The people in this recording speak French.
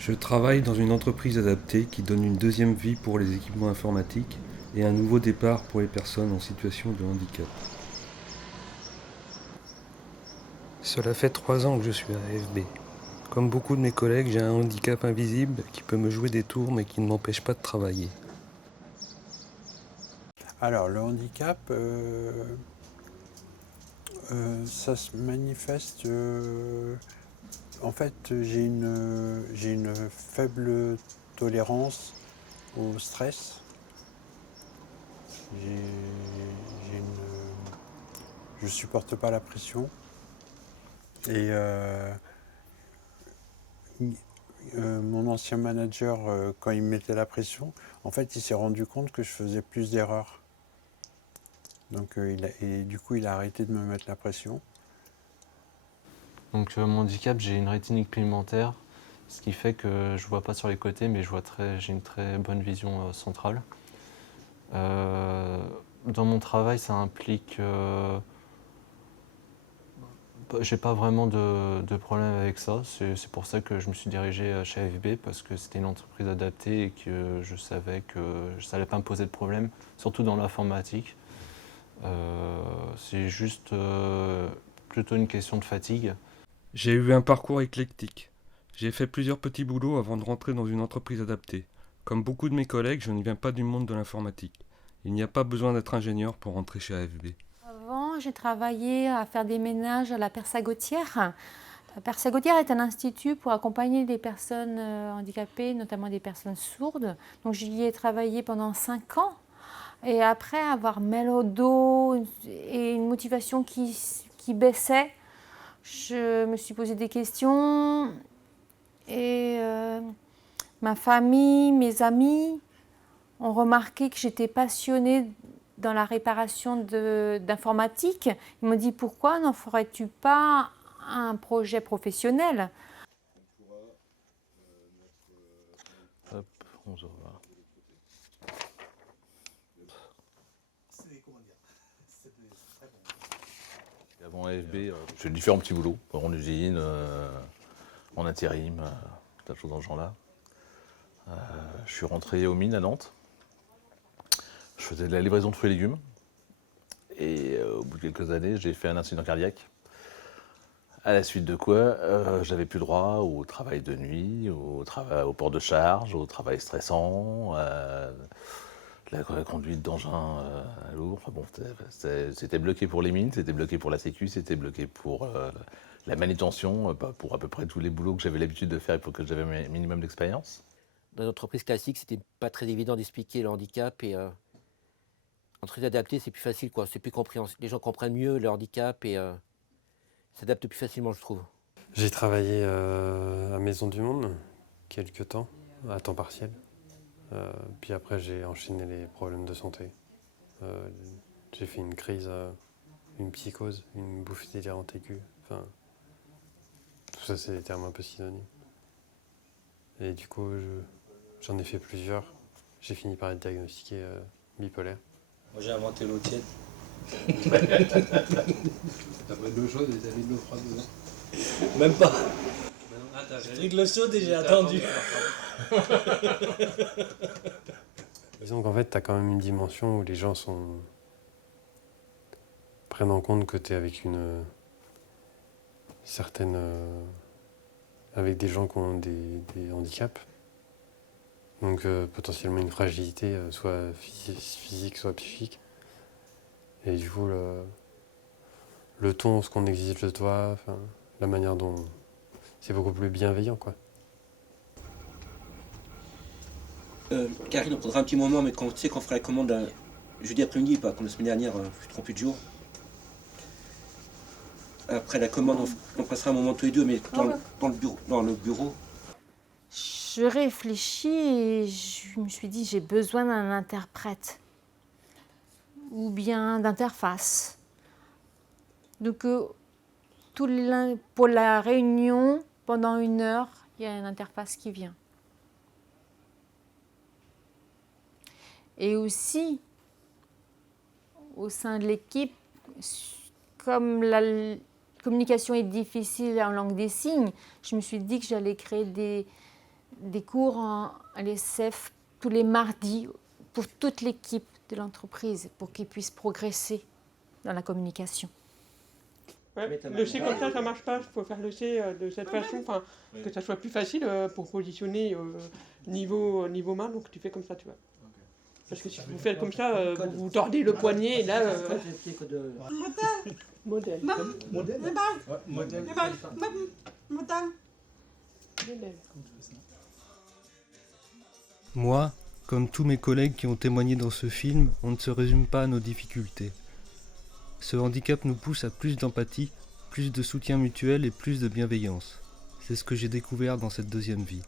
Je travaille dans une entreprise adaptée qui donne une deuxième vie pour les équipements informatiques et un nouveau départ pour les personnes en situation de handicap. Cela fait 3 ans que je suis à AFB. Comme beaucoup de mes collègues, j'ai un handicap invisible qui peut me jouer des tours mais qui ne m'empêche pas de travailler. Alors, le handicap, ça se manifeste. En fait, j'ai une faible tolérance au stress. J'ai, j'ai une, je supporte pas la pression. Et mon ancien manager, quand il me mettait la pression, en fait, il s'est rendu compte que je faisais plus d'erreurs. Donc, et du coup, il a arrêté de me mettre la pression. Donc mon handicap, j'ai une rétinique pigmentaire, ce qui fait que je vois pas sur les côtés, mais j'ai une très bonne vision centrale. Dans mon travail, ça implique, j'ai pas vraiment de problème avec ça. C'est pour ça que je me suis dirigé chez AFB parce que c'était une entreprise adaptée et que je savais que ça allait pas me poser de problème, surtout dans l'informatique. C'est juste plutôt une question de fatigue. J'ai eu un parcours éclectique. J'ai fait plusieurs petits boulots avant de rentrer dans une entreprise adaptée. Comme beaucoup de mes collègues, je ne viens pas du monde de l'informatique. Il n'y a pas besoin d'être ingénieur pour rentrer chez AFB. Avant, j'ai travaillé à faire des ménages à la Persagotière. La Persagotière est un institut pour accompagner les personnes handicapées, notamment des personnes sourdes. Donc j'y ai travaillé pendant 5 ans. Et après avoir mal au dos et une motivation qui baissait, je me suis posé des questions. Et ma famille, mes amis ont remarqué que j'étais passionnée dans la réparation d'informatique. Ils m'ont dit pourquoi n'en ferais-tu pas un projet professionnel? Hop, on se revoit. Avant AFB, j'ai eu différents petits boulots, en usine, en intérim, tas de choses dans ce genre-là. Je suis rentré aux mines à Nantes. Je faisais de la livraison de fruits et légumes. Et au bout de quelques années, j'ai fait un incident cardiaque. À la suite de quoi, j'avais plus droit au travail de nuit, au port de charge, au travail stressant, la conduite d'engins lourds. Enfin bon, c'était bloqué pour les mines, c'était bloqué pour la sécu, c'était bloqué pour la manutention, pour à peu près tous les boulots que j'avais l'habitude de faire et pour que j'avais un minimum d'expérience. Dans l'entreprise classique, c'était pas très évident d'expliquer le handicap et entreprise adaptée, c'est plus facile, quoi. C'est plus compréhensible. Les gens comprennent mieux le handicap et s'adaptent plus facilement, je trouve. J'ai travaillé à Maison du Monde quelques temps, à temps partiel. Puis après, j'ai enchaîné les problèmes de santé. J'ai fait une crise, une psychose, une bouffée délirante aiguë. Enfin, tout ça, c'est des termes un peu synonymes. Et du coup, j'en ai fait plusieurs. J'ai fini par être diagnostiqué bipolaire. Moi j'ai inventé l'eau tiède. T'as pris de l'eau chaude et t'as mis de l'eau froide dedans. Même pas. J'ai pris de l'eau chaude et j'ai attendu. Disons qu'en fait, t'as quand même une dimension où les gens prennent en compte que t'es avec une certaine... avec des gens qui ont des handicaps. Donc potentiellement une fragilité, soit physique, soit psychique. Et du coup, le ton, ce qu'on exige de toi, la manière dont... C'est beaucoup plus bienveillant, quoi. Karine, on prendra un petit moment, mais quand tu sais qu'on fera la commande jeudi après-midi, pas comme la semaine dernière, je me trompe plus de jour. Après la commande, on passera un moment tous les deux, mais dans le bureau. Je réfléchis et je me suis dit j'ai besoin d'un interprète ou bien d'interface. Donc pour la réunion, pendant 1 heure, il y a une interface qui vient. Et aussi, au sein de l'équipe, comme la communication est difficile en langue des signes, je me suis dit que j'allais créer des cours en LSF tous les mardis pour toute l'équipe de l'entreprise pour qu'ils puissent progresser dans la communication. Ouais, le C comme ça marche pas. Il faut faire le C de cette façon, que ça soit plus facile pour positionner niveau main. Donc tu fais comme ça, tu vois. Parce que si vous faites comme ça, vous tordez le poignet et là. Modèle. Modèle. Moi, comme tous mes collègues qui ont témoigné dans ce film, on ne se résume pas à nos difficultés. Ce handicap nous pousse à plus d'empathie, plus de soutien mutuel et plus de bienveillance. C'est ce que j'ai découvert dans cette deuxième vie.